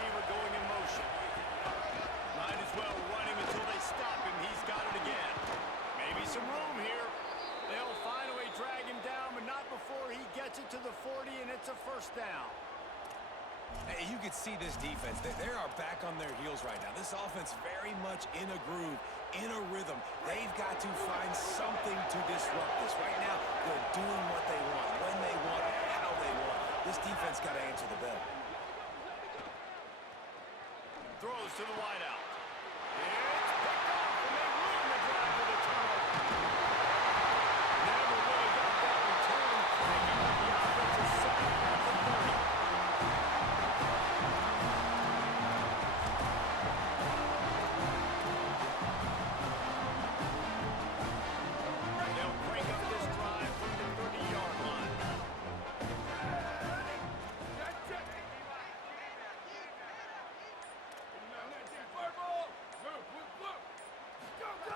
receiver going in motion. Might as well run him until they stop him. He's got it again. Maybe some room here. They'll finally drag him down, but not before he gets it to the 40, and it's a first down. Hey, you can see this defense. They are back on their heels right now. This offense very much in a groove, in a rhythm. They've got to find something to disrupt this. Right now, they're doing what they want, when they want, how they want. This defense got to answer the bell. Throws to the wideout. It's picked off, and they ruin the drive with a turnover. Never really got that return. Making up the offensive side at the 30. They'll break up this drive from the 30-yard line.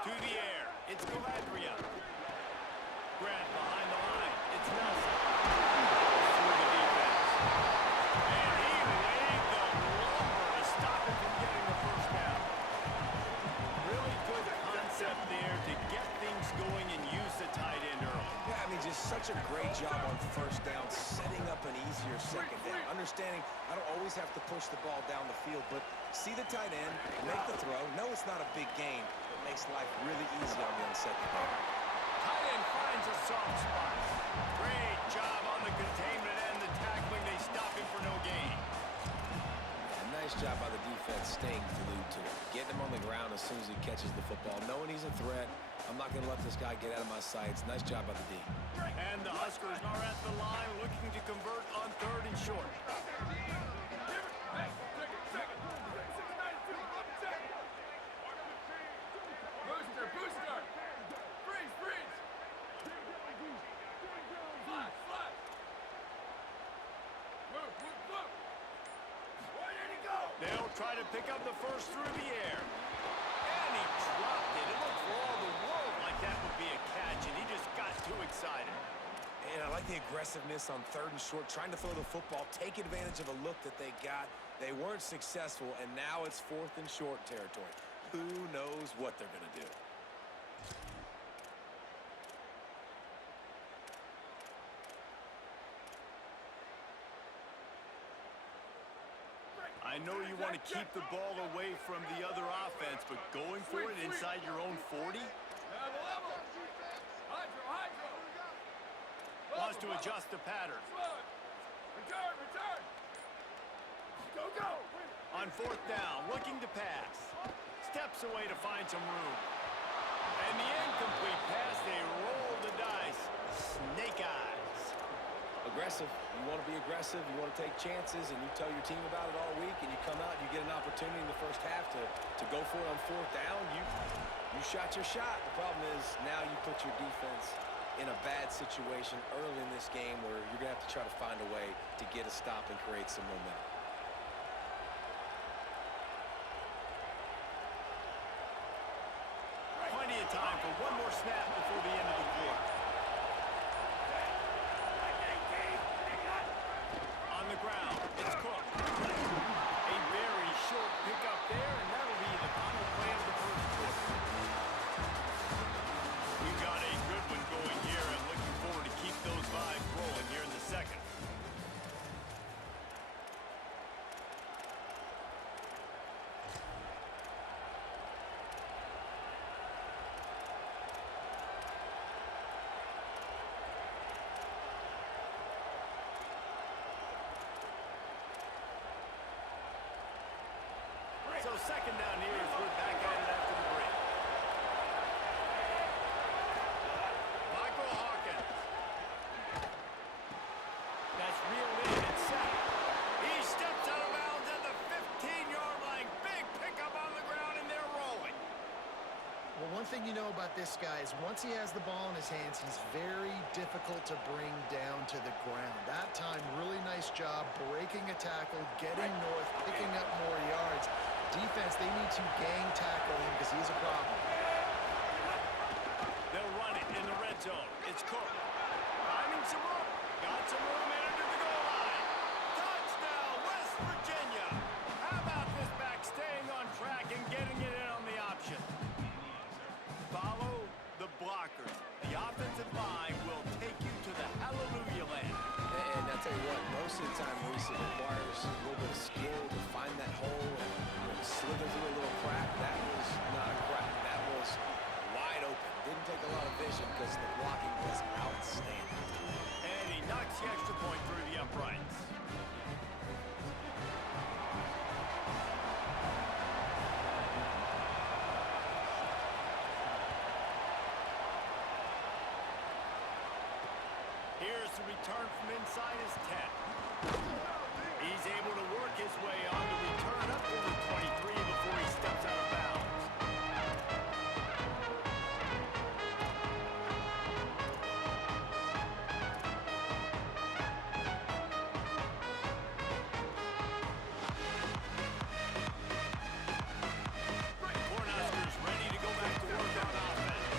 To the air. It's Galadria. Grant behind the line. It's Nelson. Through the defense. And he laid the lumber to stop him from getting the first down. Really good concept there to get things going and use the tight end early. Yeah, I mean, just such a great job on first down, setting up an easier second down. Understanding I don't always have to push the ball down the field, but see the tight end, make the throw. No, it's not a big gain. It makes life really easy on you on second down. Tight end finds a soft spot. Great job on the containment and the tackling. They stop him for no gain. Yeah, nice job by the defense staying glued to it. Getting him on the ground as soon as he catches the football. Knowing he's a threat, I'm not going to let this guy get out of my sights. Nice job by the D. And the Huskers are at the line looking to convert on 3rd and short. Booster! Freeze! Flash! Move! Where did he go? They'll try to pick up the first through the air. And he dropped it. It looked for all the world like that would be a catch, and he just got too excited. And I like the aggressiveness on 3rd and short, trying to throw the football, take advantage of a look that they got. They weren't successful, and now it's 4th and short territory. Who knows what they're going to do? I know you want to keep the ball away from the other offense, but going for it inside your own 40? Level! Hydro! Wants to adjust the pattern. Return! Go! On 4th down, looking to pass. Steps away to find some room. And the incomplete pass, they roll the dice. Snake eyes. Aggressive. You want to be aggressive. You want to take chances, and you tell your team about it all week, and you come out and you get an opportunity in the first half to go for it on 4th down. You shot your shot. The problem is now you put your defense in a bad situation early in this game where you're going to have to try to find a way to get a stop and create some momentum. Plenty of time for one more snap before the end of the quarter. On the ground, it's Cook. A very short pickup there, and that'll be the final play of the first quarter. We've got a good one going here, and looking forward to keep those vibes rolling here in the second. So second down here as we're back at it after the break. Michael Hawkins. That's reeled in and set. He steps out of bounds at the 15-yard line. Big pickup on the ground, and they're rolling. Well, one thing you know about this guy is once he has the ball in his hands, he's very difficult to bring down to the ground. That time, really nice job breaking a tackle, getting north, picking up more yards. Defense, they need to gang tackle him because he's a problem. They'll run it in the red zone. It's Cook. Finding some room. Got some room and under the goal line. Touchdown, West Virginia. Have Here's the return from inside his 10. He's able to work his way on to return up to the 23 before he steps out of bounds. Cornhuskers ready to go back to work on offense.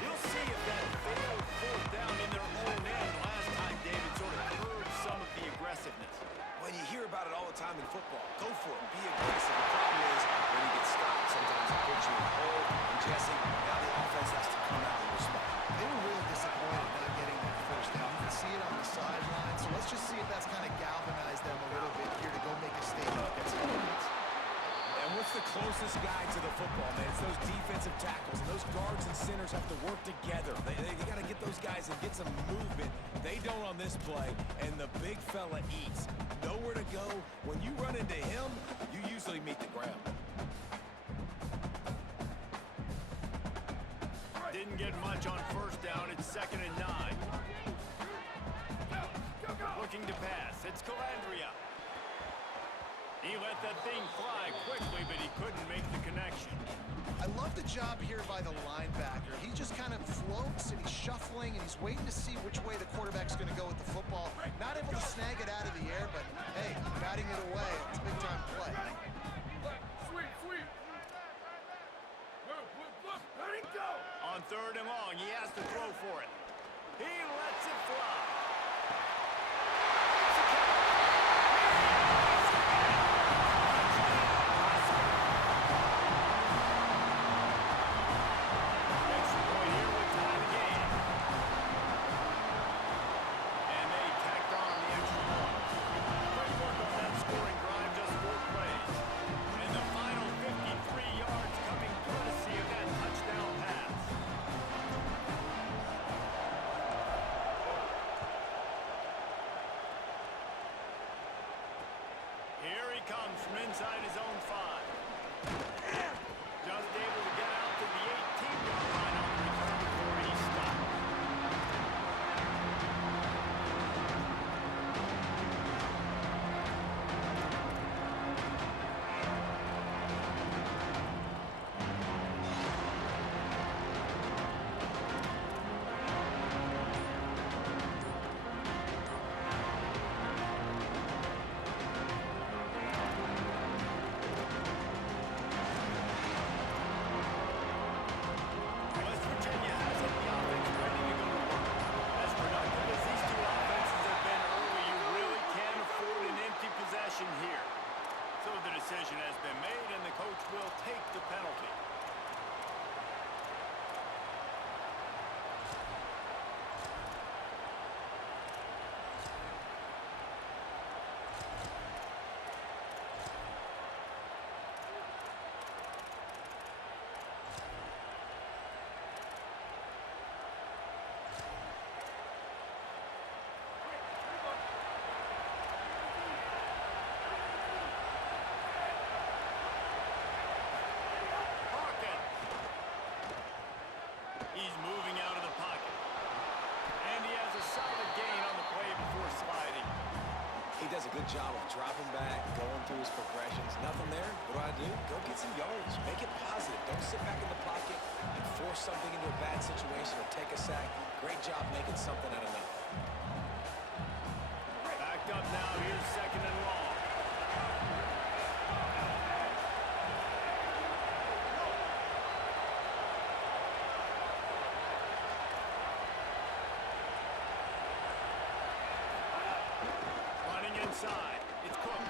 We'll see if that failed fourth down in their own end last time, David, sort of curbed some of the aggressiveness. Well, you hear about it all the time in football. Go for it. Be aggressive. The problem is when you get stopped, sometimes it puts you in a hole. And Jesse, now the offense has to come out and respond. They were really disappointed not getting that first down. You can see it on the sideline. So let's just see if that's kind of galvanized them a little bit here to go make a statement against the Lions. And what's the closest guy to the football, man? It's those defensive tackles. And those guards and centers have to work together. They got to get those guys and get some movement. They don't on this play, and the big fella eats. Nowhere to go. When you run into him, you usually meet the ground. Didn't get much on first down. It's 2nd and 9. Looking to pass. It's Calandria. He let that thing fly quickly, but he couldn't make the connection. I love the job here by the linebacker. He just kind of floats and he's shuffling and he's waiting to see which way the quarterback's going to go with the football. Not able to snag it out of the air, but hey, batting it away. It's a big-time play. Sweep, sweep. Move, move, move. Let it go. On 3rd and long, he has to throw for it. He lets it fly. Extra point here would tie the game. And they tacked on the extra point. Great work on that scoring drive, just 4 plays. And the final 53 yards coming courtesy of that touchdown pass. Here he comes from inside his own 5. Just able to get out to the 18-yard line on the return before he stopped. West Virginia has it, the offense ready to go to work. As productive as these two offenses have been early, you really can't afford an empty possession here. So the decision has been made, and the coach will take the penalty. Hawkins. He's moving out of the pocket. And he has a solid gain on the play before sliding. He does a good job of dropping back, going through his progressions. Nothing there. What do? Go get some yards. Make it positive. Don't sit back in the pocket and force something into a bad situation or take a sack. Great job making something out of nothing. Backed up now. Here's 2nd and long. Running inside. It's Cook.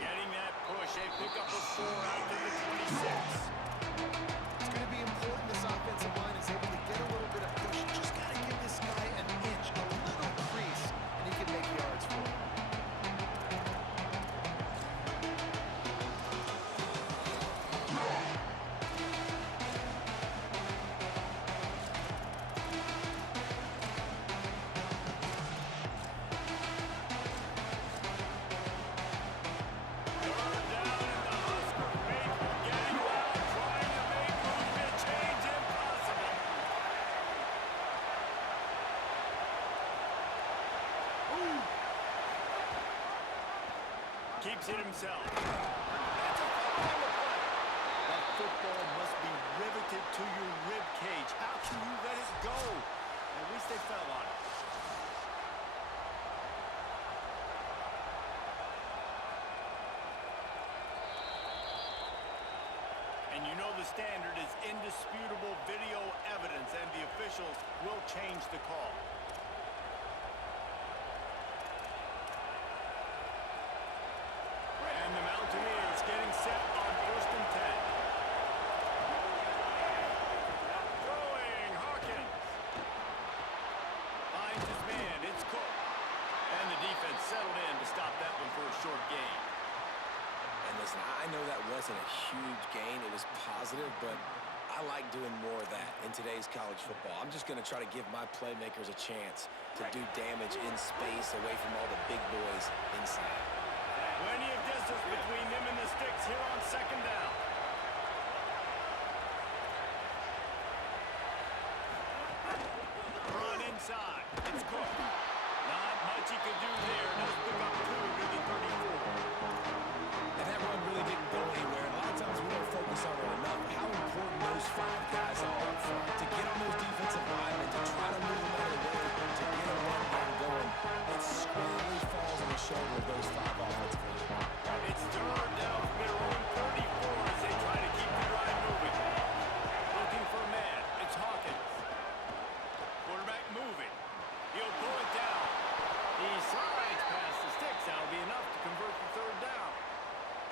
Getting that push. They pick up a 4 out to the 26. It's going to be important this offensive line is able to get a little bit of push. Just got to give this guy an inch, a little crease, and he can make yards for it. Third down, and the Husker faithful getting loud, trying to make movement changes. Keeps it himself. That's a foul on the play. That football must be riveted to your rib cage. How can you let it go? At least they fell on it. And you know the standard is indisputable video evidence, and the officials will change the call. And the Mountaineers getting set on 1st and 10. Throwing Hawkins. Finds his man. It's Cook. And the defense settled in to stop that one for a short gain. And listen, I know that wasn't a huge gain. It was positive, but I like doing more of that in today's college football. I'm just going to try to give my playmakers a chance to do damage in space away from all the big boys inside. Plenty of distance between them and the sticks here on 2nd down. Run inside. It's Cook. Not much he could do there. Does pick up 2 to the 34. And that run really didn't go anywhere. A lot of times we don't focus on it enough. How important those 5 guys are up front. To get on those defensive linemen, to try to move them out of the way, to get a run game going. It squarely falls on the shoulder of those 5 offensive linemen. It's 3rd down from their own 34 as they try to keep the drive moving. Looking for a man. It's Hawkins. Quarterback moving. He'll pull it down. He slides past the sticks. That'll be enough to convert the 3rd down.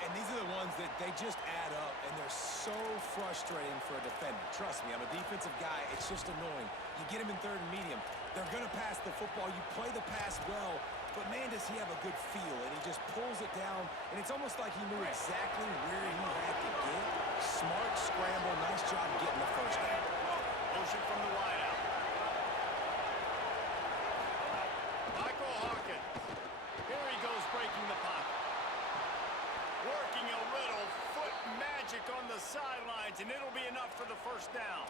And these are the ones that they just add up, and they're so frustrating for a defender. Trust me, I'm a defensive guy. It's just annoying. You get him in 3rd and medium. They're going to pass the football. You play the pass well, but, man, does he have a good feel. And he just pulls it down, and it's almost like he knew exactly where he had to get. Smart scramble. Nice job getting the 1st down. Motion from the wideout. Michael Hawkins. Here he goes breaking the pocket. Working a little foot magic on the sidelines, and it'll be enough for the 1st down.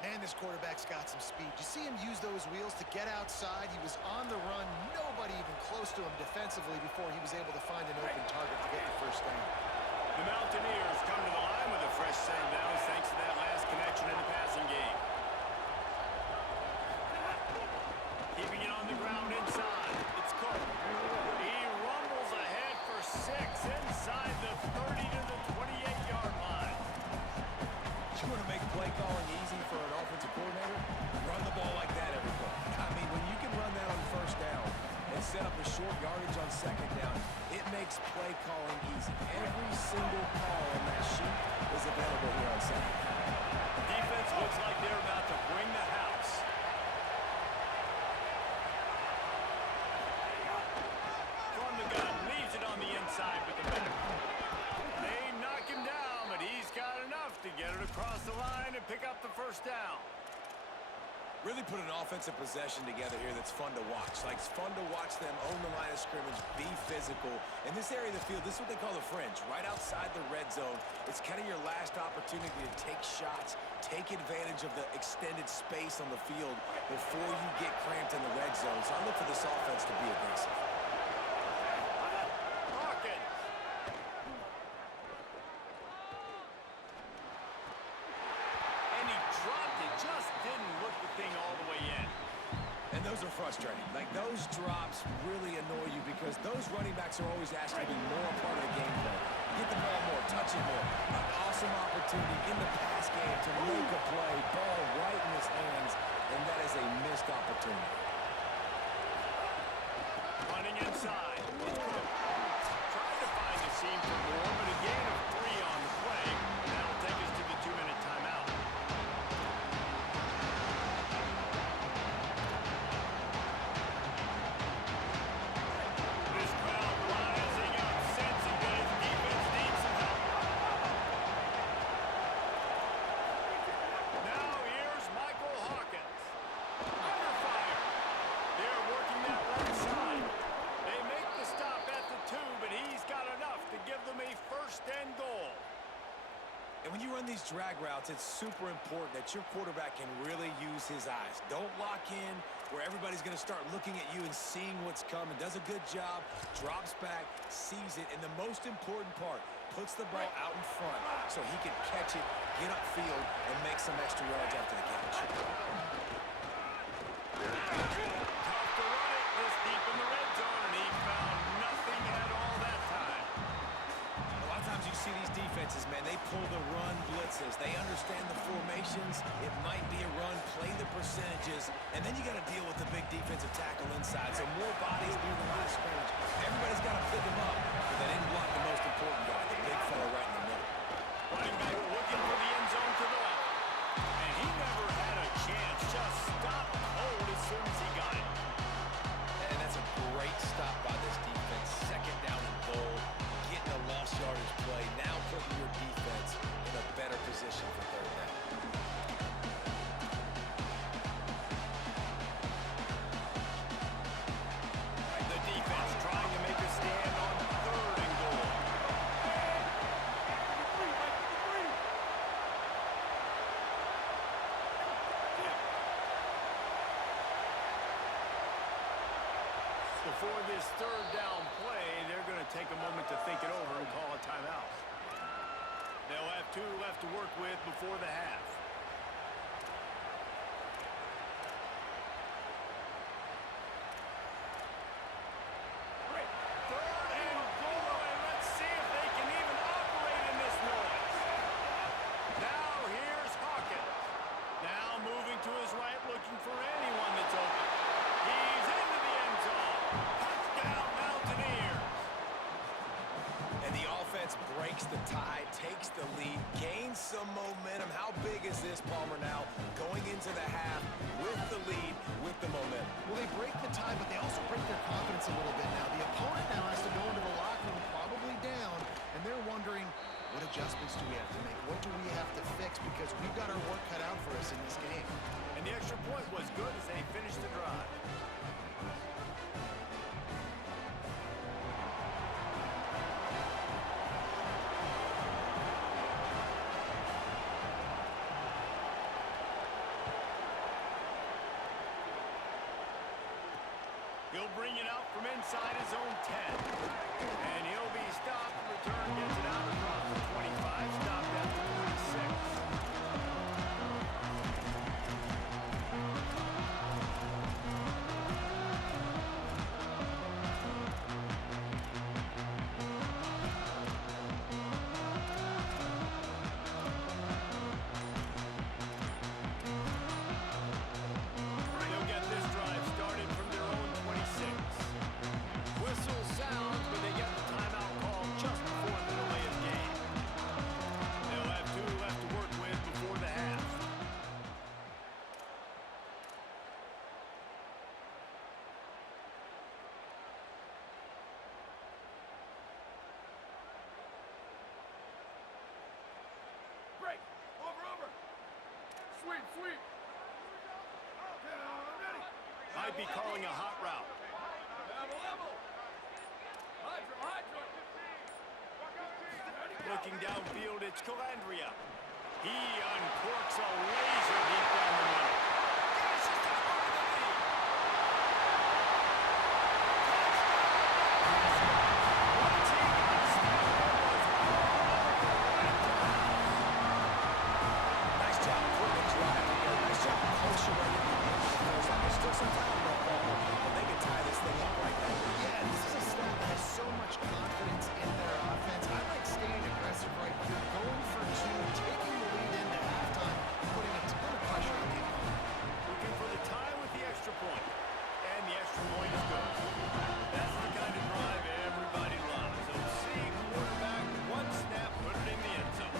Man, this quarterback's got some speed. You see him use those wheels to get outside. He was on the run. Nobody even close to him defensively before he was able to find an open target to get the 1st down. The Mountaineers come to the line with a fresh set of downs thanks to that last connection in the passing game. Keeping it on the ground inside. It's Cook. He rumbles ahead for 6 inside the 30 to the 28-yard line. You want to make play calling easy for an offensive coordinator? Run the ball like that every play. I mean, when you can run that on 1st down and set up a short yardage on 2nd down, it makes play calling easy. Every single call on that sheet is available here on 2nd down. Defense looks like they're about to bring the house. From the gun, leaves it on the inside with the back. They knock him down, but he's got enough to get it across the line and pick up the 1st down. Really put an offensive possession together here that's fun to watch. Like, it's fun to watch them own the line of scrimmage, be physical. In this area of the field, this is what they call the fringe, right outside the red zone. It's kind of your last opportunity to take shots, take advantage of the extended space on the field before you get cramped in the red zone. So I look for this offense to be aggressive. Hawkins. And he dropped it, just didn't look the thing all the way in. And those are frustrating. Like, those drops really annoy you because those running backs are always asked to be more a part of the game plan. Get the ball more, touch it more. An awesome opportunity in the pass game to make a play, ball right in his hands, and that is a missed opportunity. Running inside. It's Cook. Trying to find the seam for more, but a gain of 3 on the play. And that'll take us to the 2-minute timeout. This crowd rising up, sensing that his defense needs some help. Now here's Michael Hawkins. Under fire. They're working that right side. They make the stop at the 2, but he's got enough to give them a 1st and goal. And when you run these drag routes, it's super important that your quarterback can really use his eyes. Don't lock in. where everybody's going to start looking at you and seeing what's coming. Does a good job, drops back, sees it, and the most important part, puts the ball out in front so he can catch it, get upfield, and make some extra yards after the catch. Tough to run it this deep in the red zone, and he found nothing at all that time. A lot of times you see these defenses, man, they pull the run blitzes. They understand the formations. It might be a run, play the percentages, and then you got to deal with the big defensive tackle inside. So more bodies near the line of scrimmage. Everybody's got to pick him up, but they didn't block the most important guy, the big fella right in the middle. Running back looking for the end zone to the left. And he never had a chance. Just stopped cold as soon as he got it. And that's a great stop by this defense. Second down and goal, getting a lost yardage play, now putting your defense in a better position for third down. The defense trying to make a stand on third and goal. Before this third down play, they're going to take a moment to think it over and call a timeout. They'll have 2 left to work with before the half. Third and goal, and let's see if they can even operate in this noise. Now here's Hawkins. Now moving to his right, looking for anyone that's open. He's into the end zone. Touchdown, Mountaineers. And the offense breaks the tie, takes the lead, gains some momentum. How big is this, Palmer, now? Going into the half with the lead, with the momentum. Well, they break the tie, but they also break their confidence a little bit now. The opponent now has to go into the locker room probably down, and they're wondering, what adjustments do we have to make? What do we have to fix? Because we've got our work cut out for us in this game. And the extra point was good as they finished the drive. He'll bring it out from inside his own 10. And he'll be stopped. Return gets it out across the 25. Stopped at the 26. They'll get this drive started from their own 26. Whistle sounds, but they get the timeout call just before the delay of game. They'll have 2 left to work with before the half. Break. Over. Sweep. Ready. Might be calling a hot route. Level. Hydro. Looking downfield, it's Calandria. He uncorks a laser deep down the middle. Gashes the over the lead. Once he got stopped, Nice job putting the drive together. Nice job punctuating the end. Feels like there's still some time left, Palmer, but they can tie this thing up right now. Yeah, this is a staff that has so much confidence in their offense. I like staying aggressive right here, going for 2, taking the lead into halftime, putting a ton of pressure on the opponent. looking for the tie with the extra point. And the extra point is good. That's the kind of drive everybody loves. So see quarterback, one snap, put it in the end zone.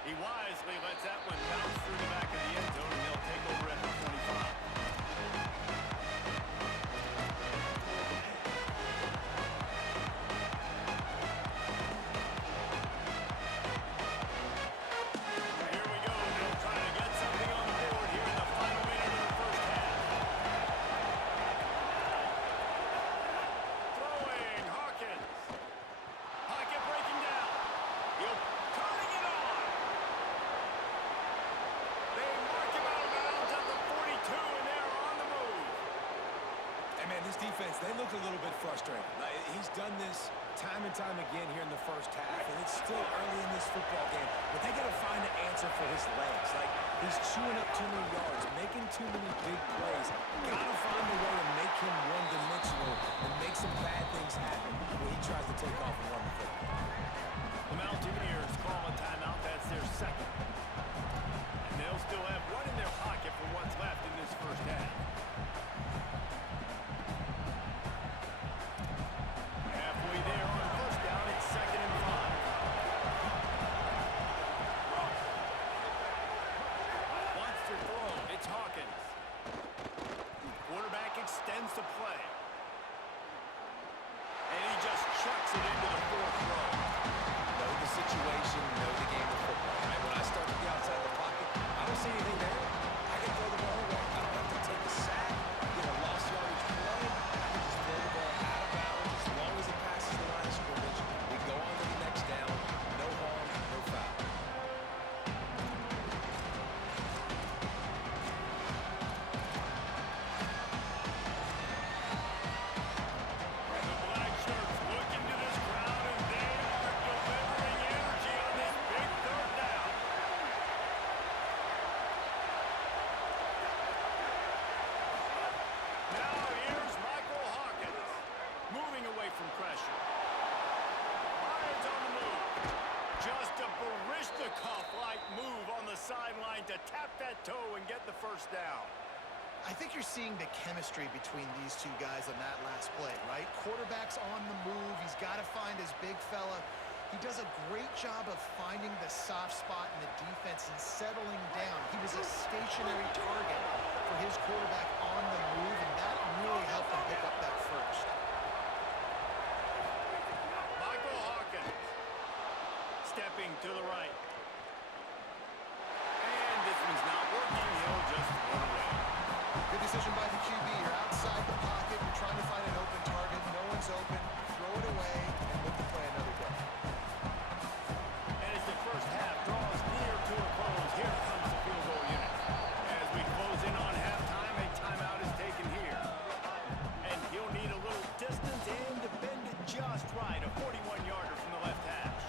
He wisely lets that one bounce through the back of the end zone, and they'll take over at the 25. Here we go. They'll try to get something on this defense, they look a little bit frustrated. Like, he's done this time and time again here in the first half, and it's still early in this football game, but they got to find an answer for his legs. Like, he's chewing up too many yards, making too many big plays. Got to find a way to make him one-dimensional and make some bad things happen when he tries to take off and run the football. The Mountaineers call a timeout. That's their second. And they'll still have one in their pocket for what's left in this first half. Halfway there on first down, it's 2nd and 5. Wants to throw. It's Hawkins. Quarterback extends the play. And he just chucks it into the 4th row. Know the situation, know the game of football. Right? When I start to be outside the pocket, I don't see anything there. I can throw the ball away. I don't have to take a sack, get a lost yardage play. I can just throw the ball out of bounds as long as it passes the line of scrimmage. We go on to the next down. No harm, no foul. The black shirts look into this crowd, and they are delivering energy on this big 3rd down. Now here's Michael Hawkins, moving away from pressure. Lions on the move. Just a Baryshnikov-like move on the sideline to tap that toe and get the first down. I think you're seeing the chemistry between these two guys on that last play, right? Quarterback's on the move. He's got to find his big fella. He does a great job of finding the soft spot in the defense and settling down. He was a stationary target for his quarterback on the move, and that really helped him pick up that first. Michael Hawkins stepping to the right. And this one's not working. He'll just run away. Good decision by the QB. You're outside the pocket. You're trying to find an open target. No one's open. Throw it away and look to play another day. And as the first half draws near to a close, here comes the field goal unit. As we close in on halftime, a timeout is taken here. And he'll need a little distance and to bend it just right. A 41-yarder from the left hash.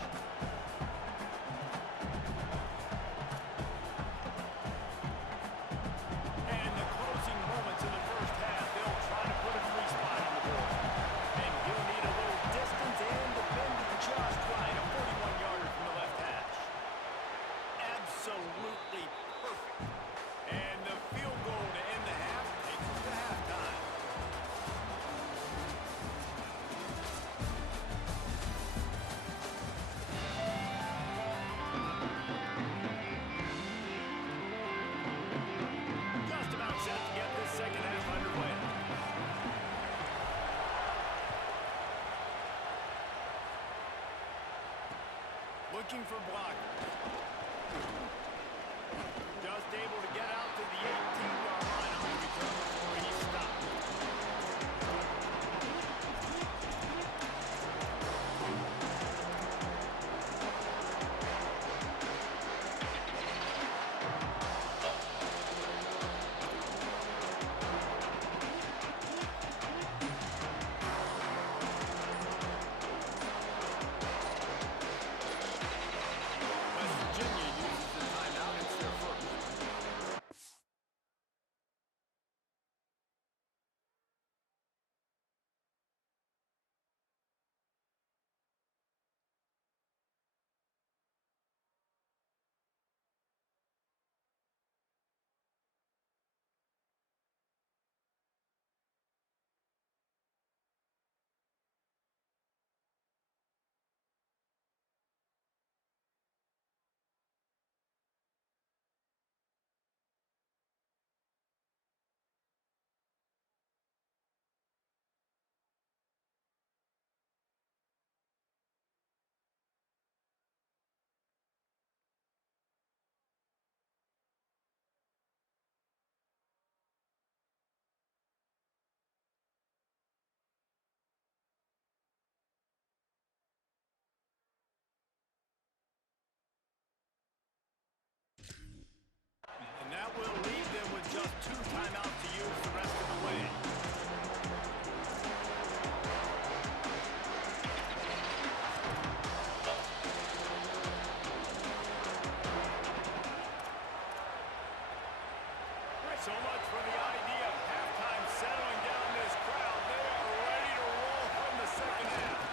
So much for the idea of halftime settling down this crowd. They are ready to roll in the second half.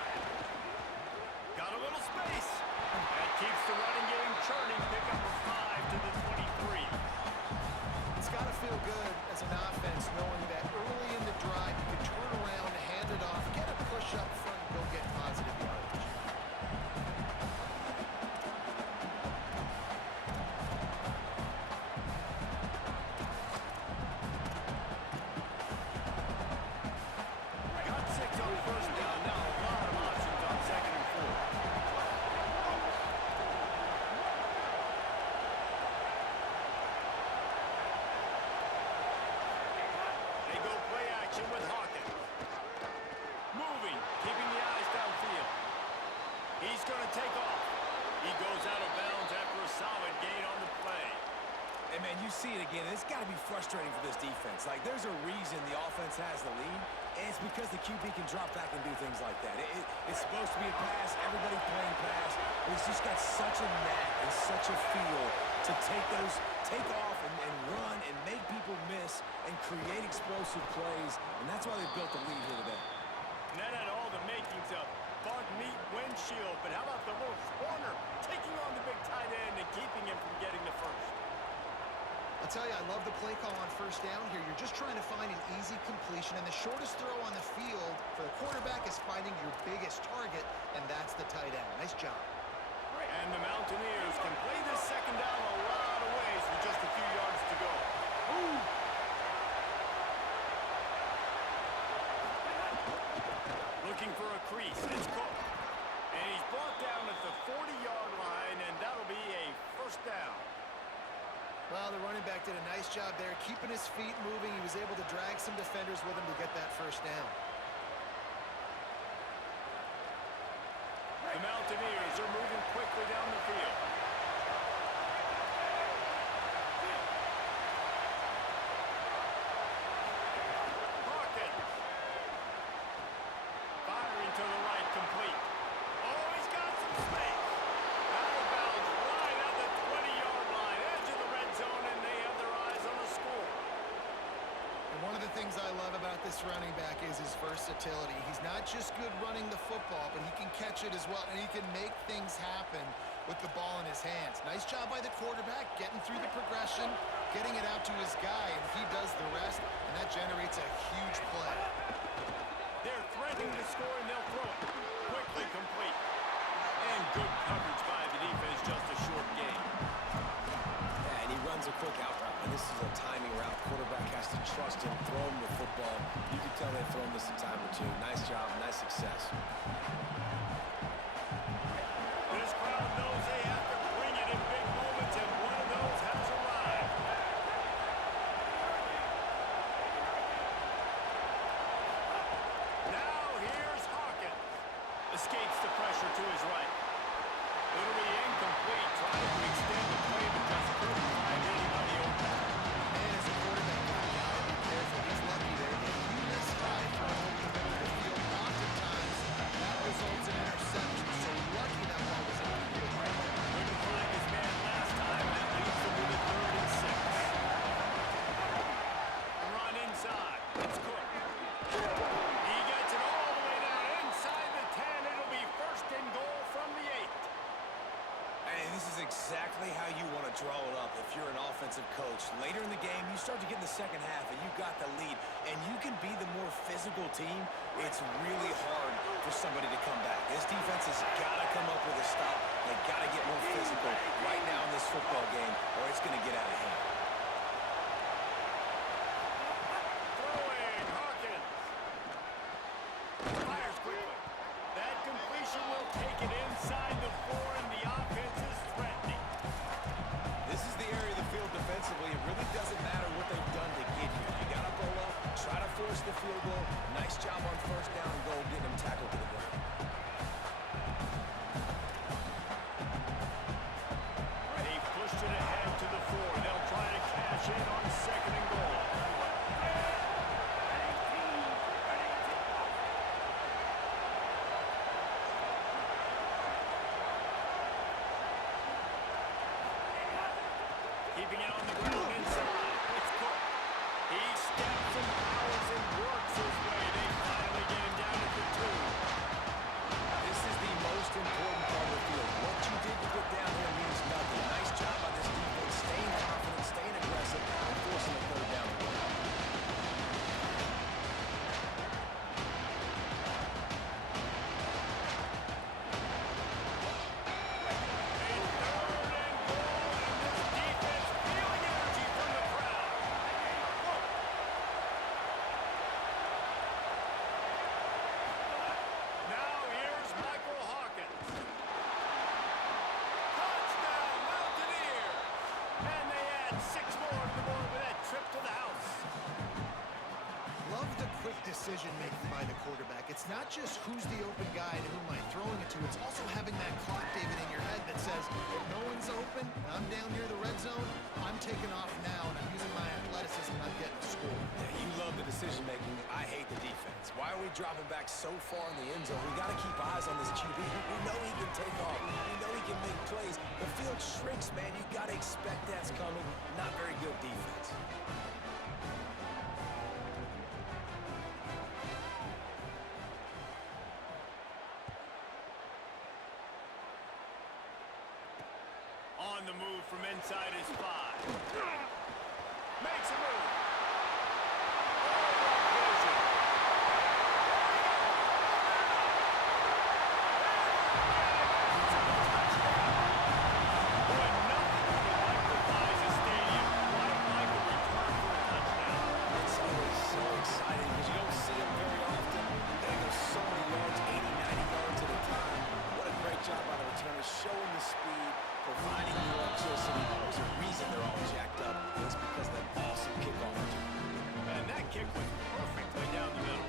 Got a little space. That keeps the running game churning. Pick up a 5 to the 23. It's got to feel good as an offense knowing that early in the drive you can turn around, hand it off, get a push up front, and go get positive yardage. Got 6 on first down. Now a lot of options on second and 4. They go play action with Hawkins. Moving, keeping the eyes downfield. He's going to take off. He goes out of bounds after a solid gain on the play. And, man, you see it again. It's got to be frustrating for this defense. Like, there's a reason the offense has the lead, and it's because the QB can drop back and do things like that. It's supposed to be a pass, everybody playing pass, but he's just got such a knack and such a feel to take off and run and make people miss and create explosive plays, and that's why they built the lead here today. And that had all the makings of bug meat windshield, but how about the little corner taking on the big tight end and keeping him from getting the first? I'll tell you, I love the play call on first down here. You're just trying to find an easy completion, and the shortest throw on the field for the quarterback is finding your biggest target, and that's the tight end. Nice job. And the Mountaineers can play this second down a lot of ways with just a few yards to go. Looking for a crease. It's Cook. And he's brought down at the 40-yard line, and that'll be a first down. Well, the running back did a nice job there, keeping his feet moving. He was able to drag some defenders with him to get that first down. The Mountaineers are moving quickly down the field. Hawkins. Firing to the right, complete. Oh, he's got some space. Out of bounds, right at the 20-yard line, edge of the red zone, and they have their eyes on the score. And one of the things I love about this running back is his versatility. He's not just good running the football, but he can catch it as well, and he can make things happen with the ball in his hands. Nice job by the quarterback, getting through the progression, getting it out to his guy, and he does the rest, and that generates a huge play. They're threatening to score, and they'll throw it. Quickly complete. And good coverage by the defense, just a short gain. Yeah, and he runs a quick out route, and this is a timing route. Quarterback has to trust him, throw him the football. You can tell they've thrown this a time or two. Nice job, nice success. This crowd knows they have to bring it in big moments, and one of those has arrived. Now here's Hawkins. Escapes the pressure to his right. It'll be incomplete, trying to extend the play, but just couldn't find anybody open. And as a quarterback, you gotta be careful. He's lucky there. If you miss high from over the middle of the field, oftentimes that results in interception. So lucky that ball was incomplete. Couldn't find his man last time. That leads them to the 3rd and 6. Run inside. It's Cook. He gets it all the way down inside the 10. It'll be 1st and goal from the 8. And this is exactly how you want to draw it up if you're an offensive coach. Later in the game, you start to get in the second half, and you got the lead, and you can be the more physical team. It's really hard for somebody to come back. This defense has got to come up with a stop. They got to get more physical right now in this football game, or it's going to get out of hand. Throwing Hawkins. Fires quickly. That completion will take it inside the 4, and the offense is threatening. This is the area of the field defensively. It really doesn't matter what they've done to get here. You got to roll up, try to force the field goal. Nice job on first down and goal, getting them tackled to the ground. They've pushed it ahead to the 4. They'll try to cash in on 2nd and goal. Keeping it on the ground inside. It's Cook. decision-making by the quarterback. It's not just who's the open guy and who am I throwing it to. It's also having that clock, David, in your head that says, if no one's open and I'm down near the red zone, I'm taking off now and I'm using my athleticism and I'm getting a score. Yeah, you love the decision-making. I hate the defense. Why are we dropping back so far in the end zone? We got to keep eyes on this QB. We know he can take off. We know he can make plays. The field shrinks, man. You got to expect that's coming. Not very good defense. On the move from inside his 5. Makes a move. Showing the speed, providing the electricity. There's a reason they're all jacked up. It's because of that awesome kickoff return. And that kick was perfect way down the middle.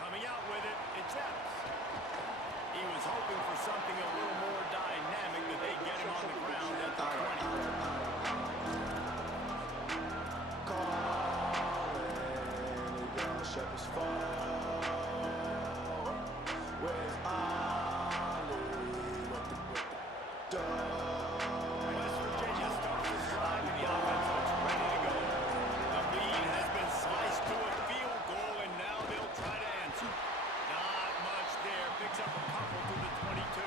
Coming out with it, it's Epps. He was hoping for something a little more dynamic, but they get him on the ground at the 20. Shepherds fall. Where's Ollie? What the West Virginia starts this drive and the offense looks ready to go. The lead has been sliced to a field goal, and now they'll try to answer. Not much there. Picks up a couple to the 22.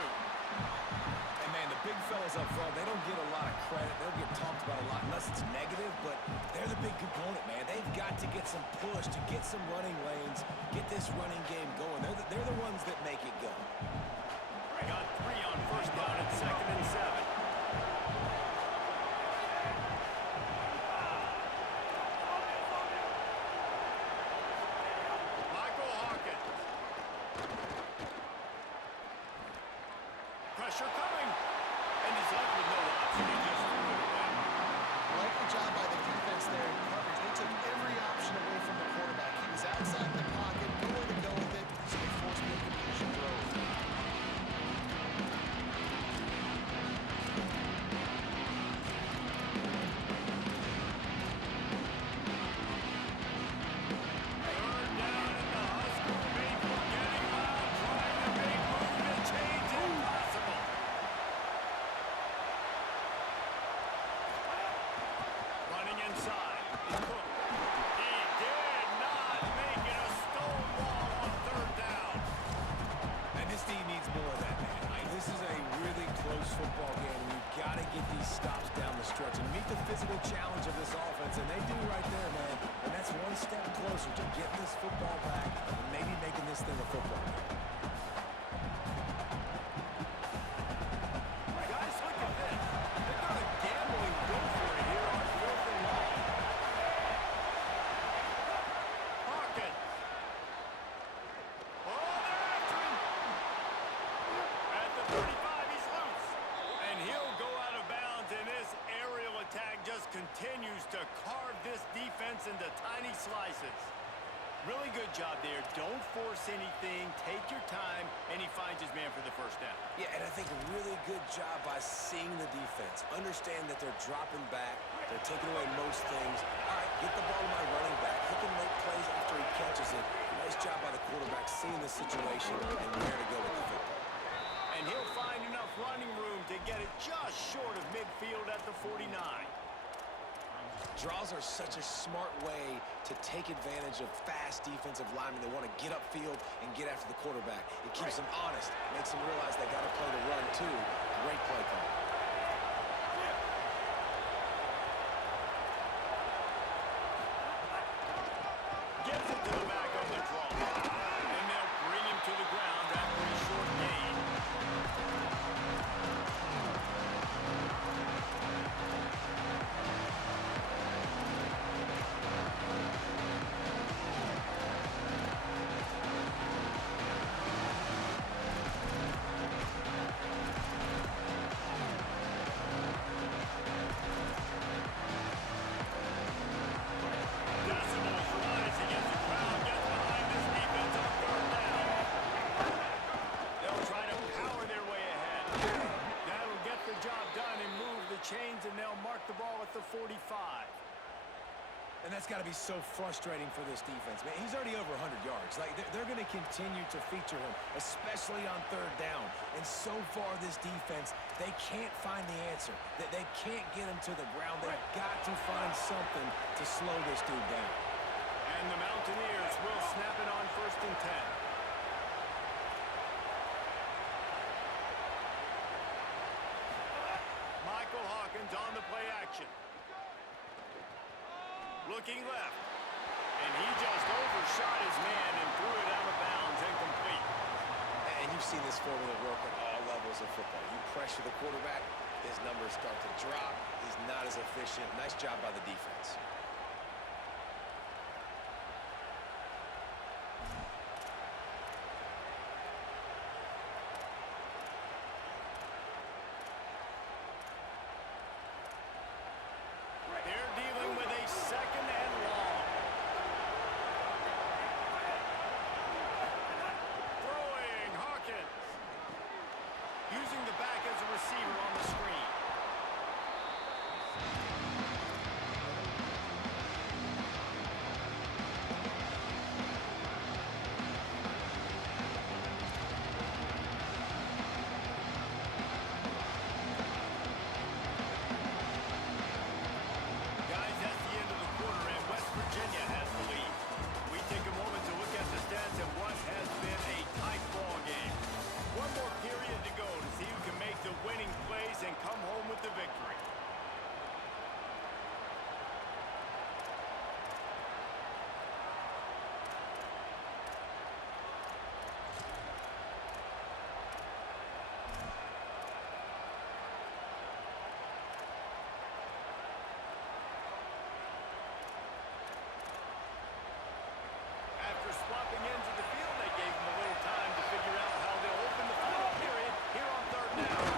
And man, the big fellas up front, they don't get a lot of credit. They'll get talked about a lot unless it's negative, but they're the big component, man. They've got to get some push, to get some running lanes, get this running game going. They're the ones that make it go. They got 3 on first down and 2nd and 7. Michael Hawkins. Pressure coming. And he's left with no option. He just threw it away. Like the job by the defense there in coverage. They took every option away from the quarterback. He was outside the pocket, nowhere to go with it, so they forced the incompletion throw. Third down and the Huskers may be getting out, trying to make movement change impossible. Running inside is Cook. He did not make it a stone wall on 3rd down. And this team needs more of that, man. This is a really close football game. You've got to get these stops down the stretch and meet the physical challenge of this offense, and they do right there, man. And that's one step closer to getting this football back and maybe making this thing a football game. Guys, look at this. They're going to gamble and go for it here on 4th and long. Hawkins. Oh, they're after him. At the 35, he's loose. And he'll go out of bounds, and this aerial attack just continues to carve this defense into tiny slices. Really good job there. Don't force anything. Take your time, and he finds his man for the first down. Yeah, and I think a really good job by seeing the defense. Understand that they're dropping back. They're taking away most things. All right, get the ball to my running back. He can make plays after he catches it. Nice job by the quarterback seeing the situation and where to go with the football. And he'll find enough running room to get it just short of midfield at the 49. Draws are such a smart way to take advantage of fast defensive linemen. They want to get upfield and get after the quarterback. It keeps them honest, makes them realize they got to play the run too. Great play call. Gets it to the back on the draw. And they'll bring him to the ground after a short gain. so frustrating for this defense, man. He's already over 100 yards. Like, they're going to continue to feature him, especially on third down. And so far, this defense, they can't find the answer. They can't get him to the ground. They've got to find something to slow this dude down. And the Mountaineers will snap it on 1st and 10. Michael Hawkins on the play action. Looking left. And he just overshot his man and threw it out of bounds, incomplete. And you've seen this formula work at all levels of football. You pressure the quarterback, his numbers start to drop. He's not as efficient. Nice job by the defense. They're dealing with a 2nd and long. Throwing Hawkins. Using the back as a receiver on the screen. Guys, that's the end of the quarter, and West Virginia has the lead. We take a moment to look at the stats of what has been a tight ball game. One more period to go to see who can make the winning plays and come home with the victory. After swapping into the field, they gave him a little time to figure out how they'll open the final period here on 3rd down.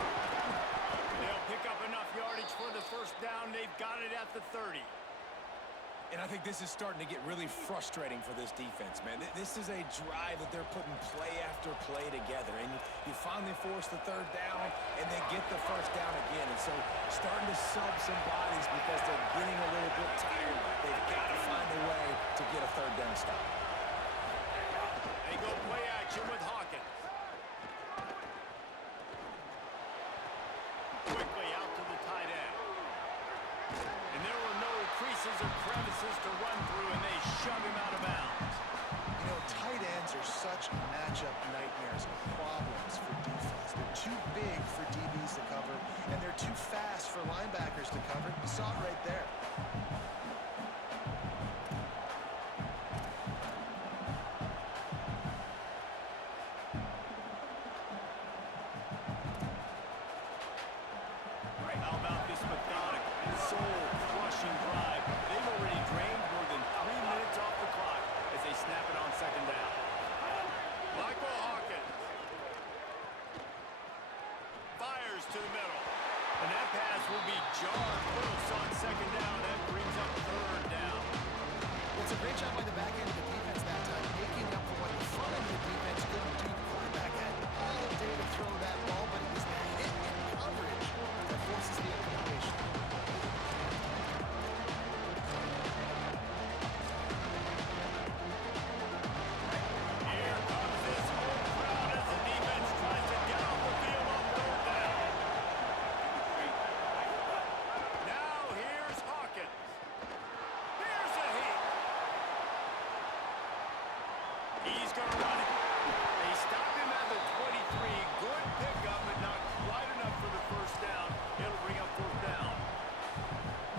They'll pick up enough yardage for the 1st down. They've got it at the 30. And I think this is starting to get really frustrating for this defense, man. This is a drive that they're putting play after play together. And you finally force the 3rd down, and they get the 1st down again. And so starting to sub some bodies because they're getting a little bit tired. They've got to find a way to get a 3rd down stop. They go play action with Hawkins. Quickly out to the tight end. And there were no creases or crevices to run through, and they shove him out of bounds. You know, tight ends are such matchup nightmares and problems for defense. They're too big for DBs to cover, and they're too fast for linebackers to cover. You saw it right there. How about this methodical and soul-crushing drive? They've already drained more than 3 minutes off the clock as they snap it on 2nd down. Michael Hawkins fires to the middle. And that pass will be jarred loose on 2nd down. That brings up 3rd down. Well, it's a great job by the back end of the defense that time, making up for what the front end of the defense couldn't do. The quarterback had all day to throw that ball, but it was that hit and coverage that forces the incompletion. Here comes this home crowd as the defense tries to get off the field on 3rd down. Now here's Hawkins. Here's a hit. He's going to run it. They stop him at the 23. Good pickup, but not quite enough for the 1st down. It'll bring up 4th down.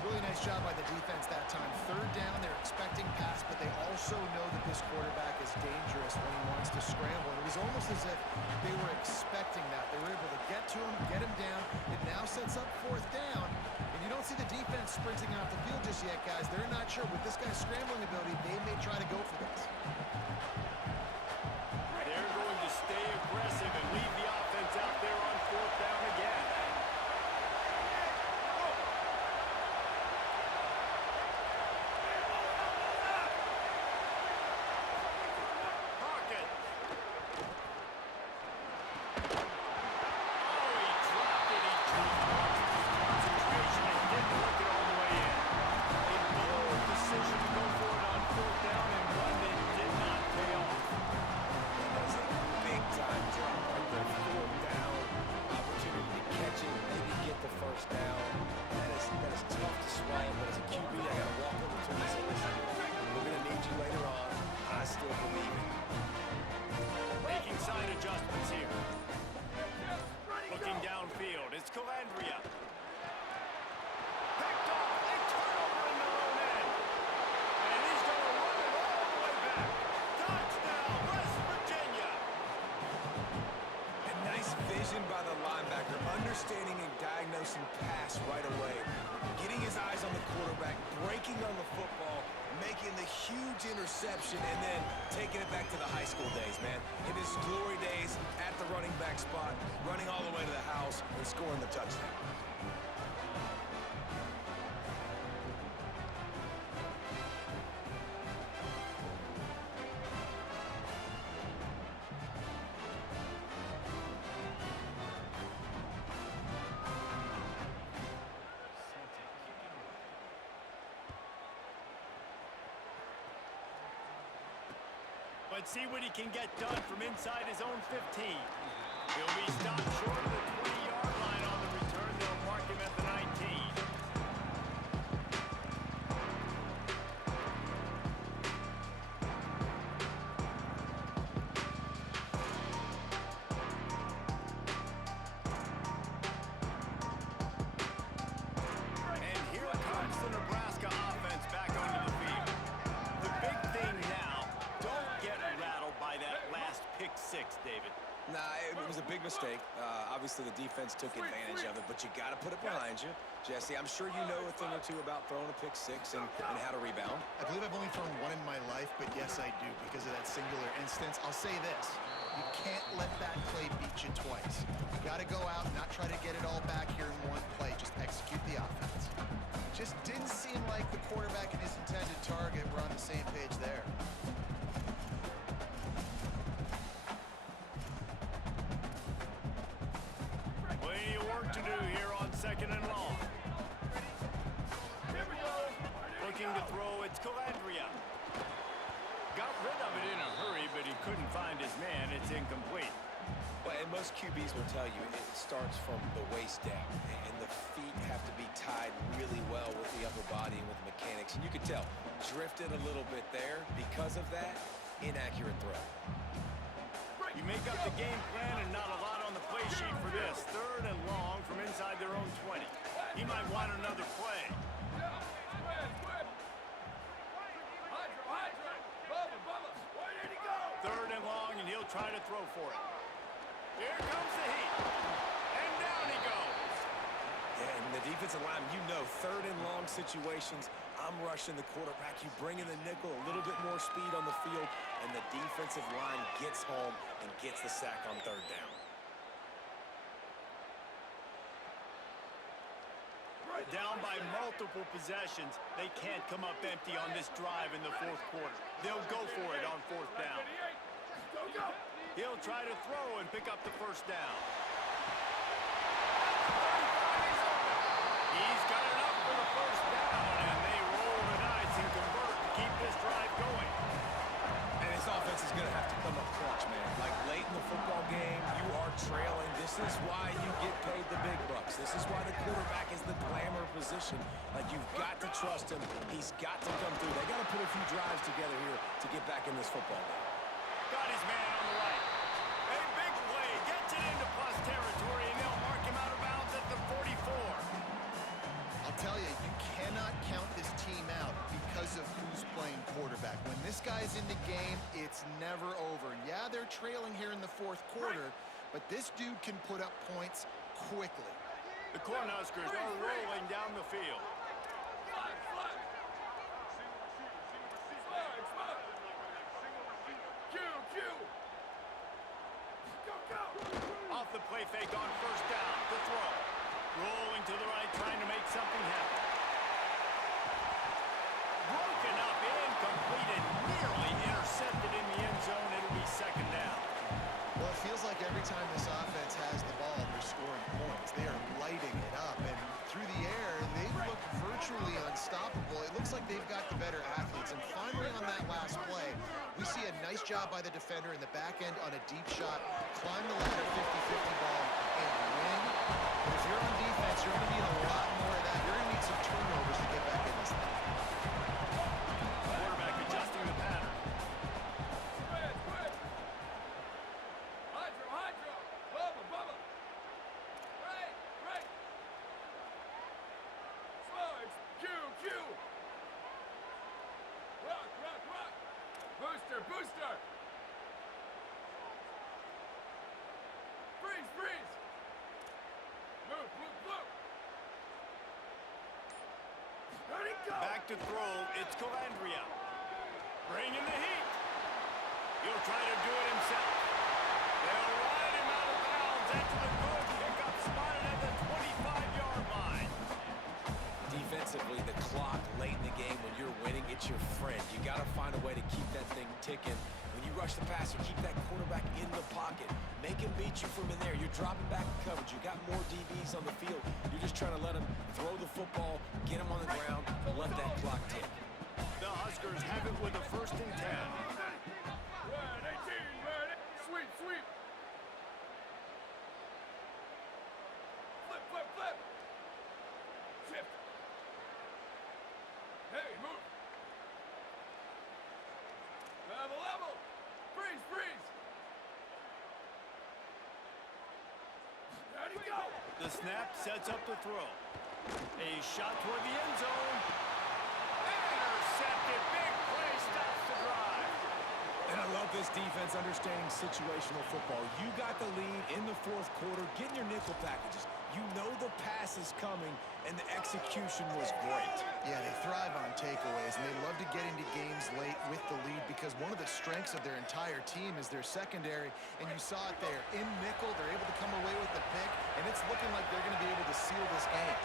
Really nice job by the defense that time. 3rd down, they're expecting pass, but they also know that this quarterback is dangerous when he wants to scramble. It was almost as if they were expecting that. They were able to get to him, get him down. It now sets up 4th down, and you don't see the defense sprinting off the field just yet, guys. They're not sure. With this guy's scrambling ability, they may try to go for this. They're going to stay aggressive and leave the offense out there on 4th down again. Hawkins. Oh, he dropped it. He lost his concentration and didn't work it all the way in. A bold decision to go for it vision by the linebacker, understanding and diagnosing pass right away, getting his eyes on the quarterback, breaking on the football, making the huge interception, and then taking it back to the high school days, man. In his glory days at the running back spot, running all the way to the house and scoring the touchdown. But see what he can get done from inside his own 15. He'll be stopped short of the 20-yard line on the return. They'll mark him at the 19. And here comes the Nebraska offense back onto the field. The big thing now, don't get rattled by that last pick six, David. Nah, it was a big mistake. Obviously, the defense took advantage of it, but you got to put it behind you. Jesse, I'm sure you know a thing or two about throwing a pick six and how to rebound. I believe I've only thrown one in my life, but yes, I do because of that singular instance. I'll say this. You can't let that play beat you twice. You got to go out and not try to get it all back here in one play. Just execute the offense. Just didn't seem like the quarterback and his intended target were on the same page there. Plenty of work to do here on 2nd and long. Looking to throw, it's Calandria. Got rid of it in a hurry, but he couldn't find his man. It's incomplete. Well, and most QBs will tell you it starts from the waist down, and the feet have to be tied really well with the upper body and with the mechanics. And you could tell, drifted a little bit there. Because of that, inaccurate throw. You make up the game plan and not a lot on the play sheet for this. 3rd and long from inside their own 20. He might want another play. 3rd and long, and he'll try to throw for it. Here comes the heat. And down he goes. Yeah, and the defensive line, you know, 3rd and long situations, I'm rushing the quarterback. You bring in the nickel, a little bit more speed on the field, and the defensive line gets home and gets the sack on 3rd down. Down by multiple possessions, they can't come up empty on this drive in the 4th quarter. They'll go for it on 4th down. He'll try to throw and pick up the 1st down. He's got enough for the 1st down, and they roll the dice and convert to keep this drive going. And his offense is going to have to come up clutch, man. Like late in the football game, you are trailing. This is why you get paid the big bucks. This is why the quarterback is the glamour position. Like, you've got to trust him. He's got to come through. They got to put a few drives together here to get back in this football game. Got his man on the right. A big play. Gets it into plus territory, and they'll mark him out of bounds at the 44. I'll tell you, you cannot count this team out because of who's playing quarterback. When this guy's in the game, it's never over. Yeah, they're trailing here in the 4th quarter, but this dude can put up points quickly. The Cornhuskers are rolling down the field. Off the play fake on 1st down. The throw. Rolling to the right, trying to make something happen. Broken up, incomplete, and nearly intercepted in the end zone. It'll be 2nd down. Well, it feels like every time this offense has the ball, they're scoring points. They are lighting it up, and through the air, they've looked virtually unstoppable. It looks like they've got the better athletes, and finally on that last play, we see a nice job by the defender in the back end on a deep shot, climb the ladder 50-50 ball, and win. But if you're on defense, you're going to need a lot more of that. You're going to need some turnovers to get back in this thing. Quarterback adjusting the pattern. Booster! Freeze! Back to throw, it's Calandria. Bringing the heat. He'll try to do it himself. They'll ride him out of bounds after the good pickup spotted at the 25-yard line. Defensively, the clock late in the game when you're winning, it's your friend. You got to find a way to keep that thing ticking. When you rush the passer, keep that quarterback in the pocket. Make him beat you from in there. You're dropping back in coverage. You got more DBs on the field. You're just trying to let him throw the football, get him on the ground, let that clock tick. The Huskers have it with a 1st and 10. Red 18, red. Sweep, sweep. Flip, flip, flip. Shift. Hey, move. Level, level. Freeze, freeze. Ready, go. The snap sets up the throw. A shot toward the end zone. Intercepted. Big play stops the drive. And I love this defense understanding situational football. You got the lead in the 4th quarter. Get in your nickel packages. You know the pass is coming, and the execution was great. Yeah, they thrive on takeaways, and they love to get into games late with the lead because one of the strengths of their entire team is their secondary, and you saw it there. In nickel, they're able to come away with the pick, and it's looking like they're going to be able to seal this game.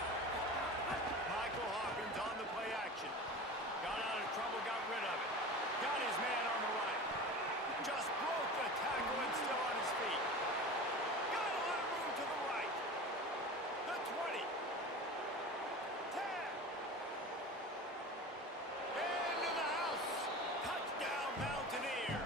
Michael Hawkins on the play action. Got out of trouble, got rid of it. Got his man on the right. Just broke the tackle and still on his feet. Got a little room to the right. The 20. 10. Into the house. Touchdown, Mountaineer.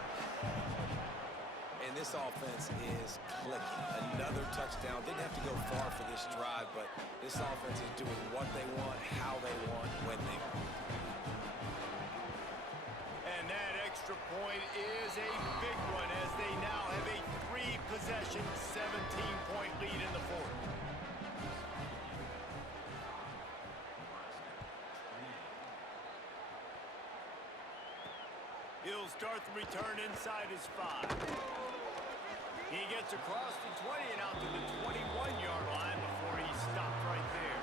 And this offense is clicking. Another touchdown. Didn't have to go far for this drive, but this offense is doing what they want, how they want, when they want. And that extra point is a big one as they now have a 3-possession, 17-point lead in the 4th. He'll start the return inside his 5. He gets across the 20 and out to the 21-yard line before he stopped right there.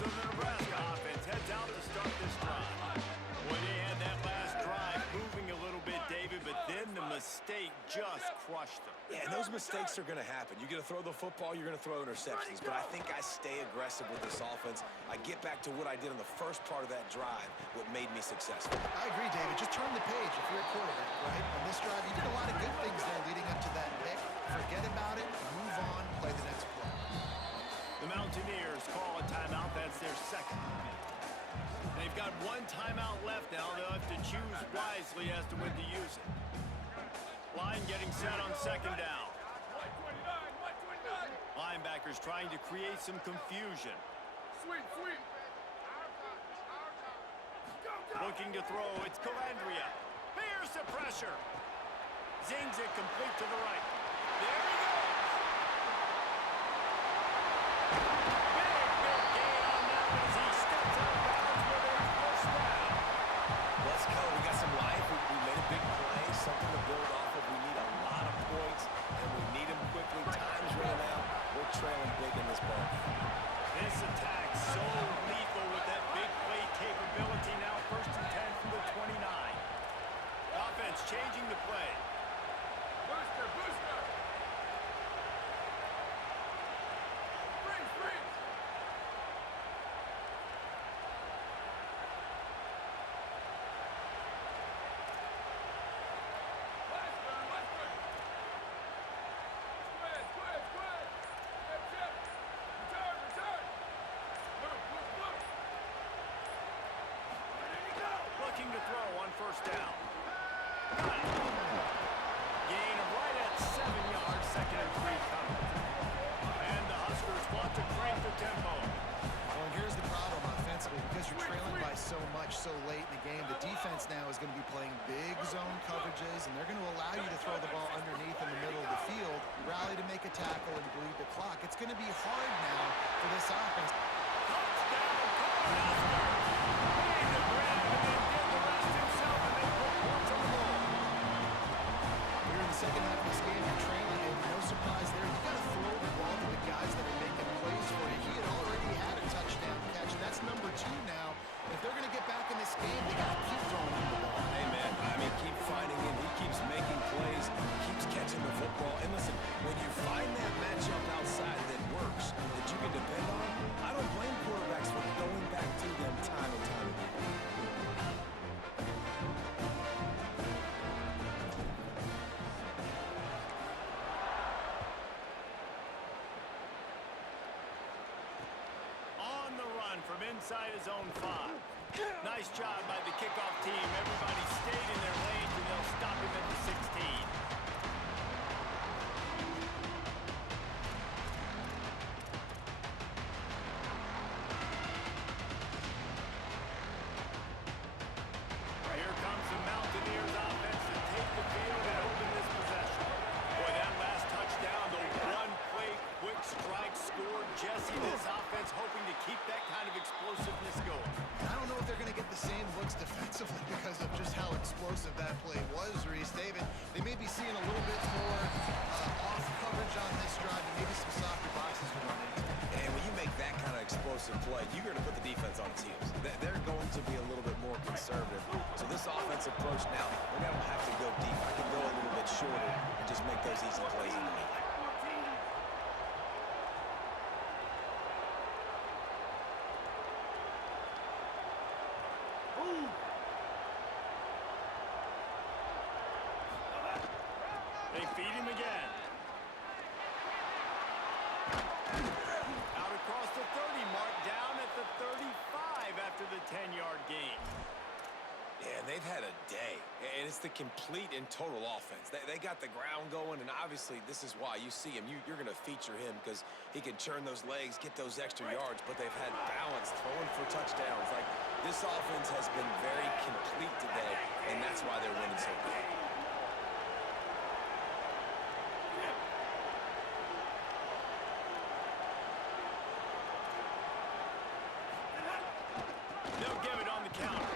So the Nebraska offense heads out to start this drive. Well, they had that last drive moving a little bit, David, but then the mistake just crushed them. Yeah, and those mistakes are going to happen. You're going to throw the football, you're going to throw interceptions. But I think I stay aggressive with this offense. I get back to what I did in the first part of that drive, what made me successful. I agree, David. Just turn the page if you're a quarterback, right? On this drive, you did a lot of good things there leading up to that pick. Forget about it, move on, play the next play. The Mountaineers call a timeout. That's their 2nd. They've got 1 timeout left now. They'll have to choose wisely as to when to use it. Line getting set on 2nd down. 129, 129. Linebackers trying to create some confusion. Sweep, sweep. Go, go. Looking to throw. It's Calandria. Here's the pressure. Zings it complete to the right. There he goes. Big gain on that one as he steps out of bounds with a 1st down. Let's go. We got some life. We made a big play, something to build off of. We need a lot of points, and we need them quickly. Time's running out. We're trailing big in this ball game. This attack so lethal with that big play capability. Now 1st and 10 from the 29. Offense changing the play. Booster, booster. Freeze, freeze. Western, western. Square, square, square. Chip, chip. Return, return. Move, move, move. Ready to go. Looking to throw on 1st down. Got it. Gain of right at 7 yards. 2nd and 3 coming. And the Huskers want to crank the tempo. Well, and here's the problem offensively. Because you're trailing by so much so late in the game, the defense now is going to be playing big zone coverages, and they're going to allow you to throw the ball underneath in the middle of the field, rally to make a tackle, and bleed the clock. It's going to be hard now for this offense. Touchdown, Cornhusker! Made the grab and then did the rest himself, and they put inside his own 5. Nice job by the kickoff team. Everybody stayed in their lanes, and they'll stop him at the 16. Here comes the Mountaineers offense to take the field and open this possession. Boy, that last touchdown, the one-play quick strike scored. Jesse, this offense hoping to keep that kind of explosiveness going. I don't know if they're going to get the same looks defensively because of just how explosive that play was, Reese. David, they may be seeing a little bit more off coverage on this drive and maybe some softer boxes to run into. And when you make that kind of explosive play, you're going to put the defense on its heels. They're going to be a little bit more conservative. So this offense approach now, we're going to have to go deep. I can go a little bit shorter and just make those easy plays underneath. They feed him again. Out across the 30 mark, down at the 35 after the 10-yard gain. Yeah, and they've had a day, and it's the complete and total offense. They got the ground going, and obviously this is why you see him. You're going to feature him because he can churn those legs, get those extra yards, but they've had balance, throwing for touchdowns. Like, this offense has been very complete today, and that's why they're winning so big. They'll give it on the counter.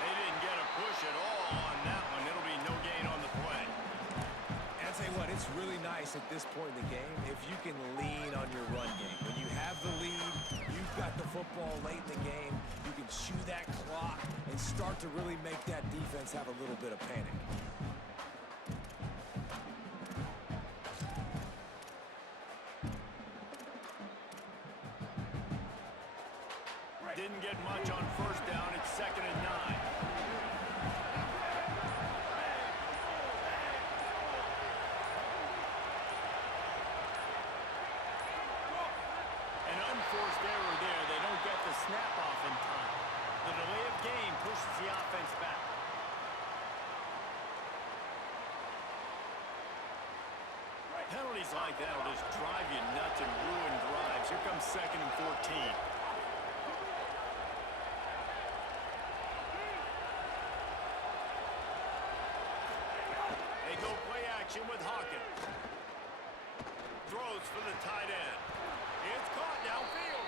They didn't get a push at all on that one. It'll be no gain on the play. And I'll tell you what, it's really nice at this point in the game if you can lean on your run game. When you have the lead, you've got the football late in the game, you can chew that clock and start to really make that defense have a little bit of panic. Didn't get much on first down. It's 2nd and 9. An unforced error there. They don't get the snap off in time. The delay of game pushes the offense back. Penalties like that will just drive you nuts and ruin drives. Here comes 2nd and 14. They go play action with Hawkins. Throws for the tight end. It's caught downfield.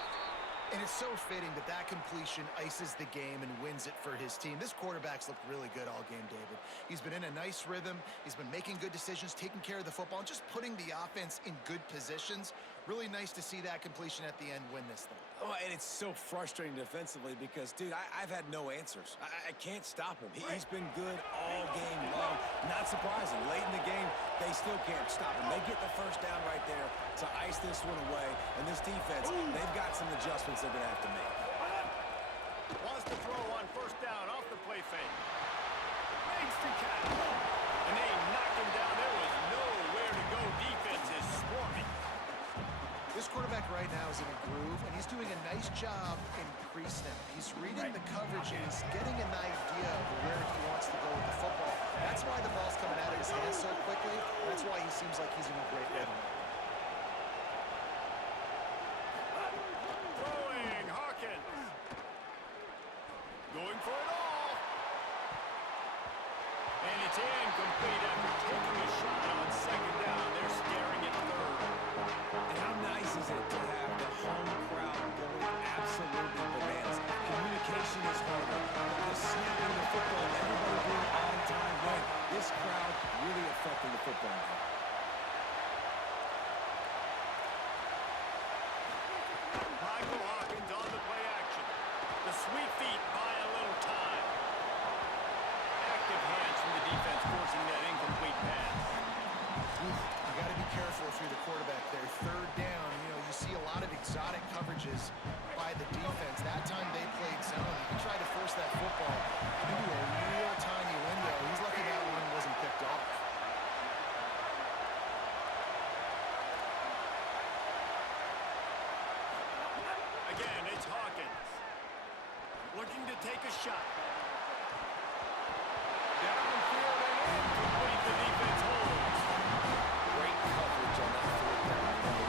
And it's so fitting that that completion ices the game and wins it for his team. This quarterback's looked really good all game, David. He's been in a nice rhythm. He's been making good decisions, taking care of the football, and just putting the offense in good positions. Really nice to see that completion at the end win this thing. Oh, and it's so frustrating defensively because, dude, I've had no answers. I can't stop him. He's been good all game long. Not surprising. Late in the game, they still can't stop him. They get the first down right there to ice this one away. And this defense, they've got some adjustments they're going to have to make. Wants to throw on first down off the play fake. Makes the catch. And they knock him down. There was nowhere to go. Defense is swarming. This quarterback right now is in a groove, and he's doing a nice job in pre-snap. He's reading the coverage, and he's getting an idea of where he wants to go with the football. That's why the ball's coming out of his hands so quickly. That's why he seems like he's in a great rhythm. Throwing, Hawkins. Going for it all. And it's incomplete after taking a shot on 2nd down. They're staring at 3rd. And how nice is it to have the home crowd going absolutely bananas? Communication is harder. The snapping the football, everybody being on time when this crowd really affecting the football game. Michael Hawkins on the play action. The sweet feet buy a little time. Active hands from the defense forcing that incomplete pass. You got to be careful if you're the quarterback there. 3rd down, you see a lot of exotic coverages by the defense. That time they played zone. He tried to force that football into a real tiny window. He's lucky that one wasn't picked off. Again, it's Hawkins. looking to take a shot. Downfield and in, complete. The defense holds. Great coverage on that fourth down play.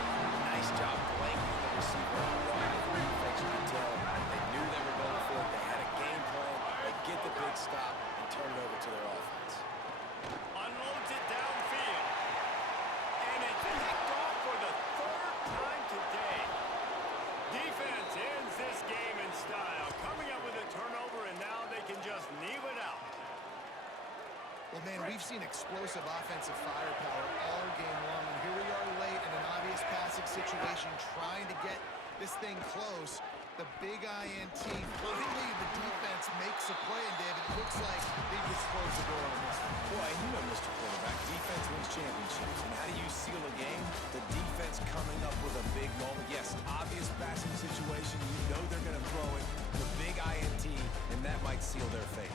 Nice job blanking the receiver out wide. The defense, you can tell, they knew they were going for it. They had a game plan. They get the big stop and turn it over to their offense. Unloads it downfield. And it's picked off for the third time today. Defense ends this game in style, coming up with a turnover, and now they can just kneel it out. Well, man, we've seen explosive offensive firepower all game long, and here we are late in an obvious passing situation trying to get this thing close. The big INT. Finally, the defense makes a play, and David, it looks like they just closed the door on this one. Boy, you know, Mr. Quarterback, defense wins championships. And how do you seal a game? The defense coming up with a big moment. Yes, obvious passing situation. You know they're going to throw it. The big INT, and that might seal their fate.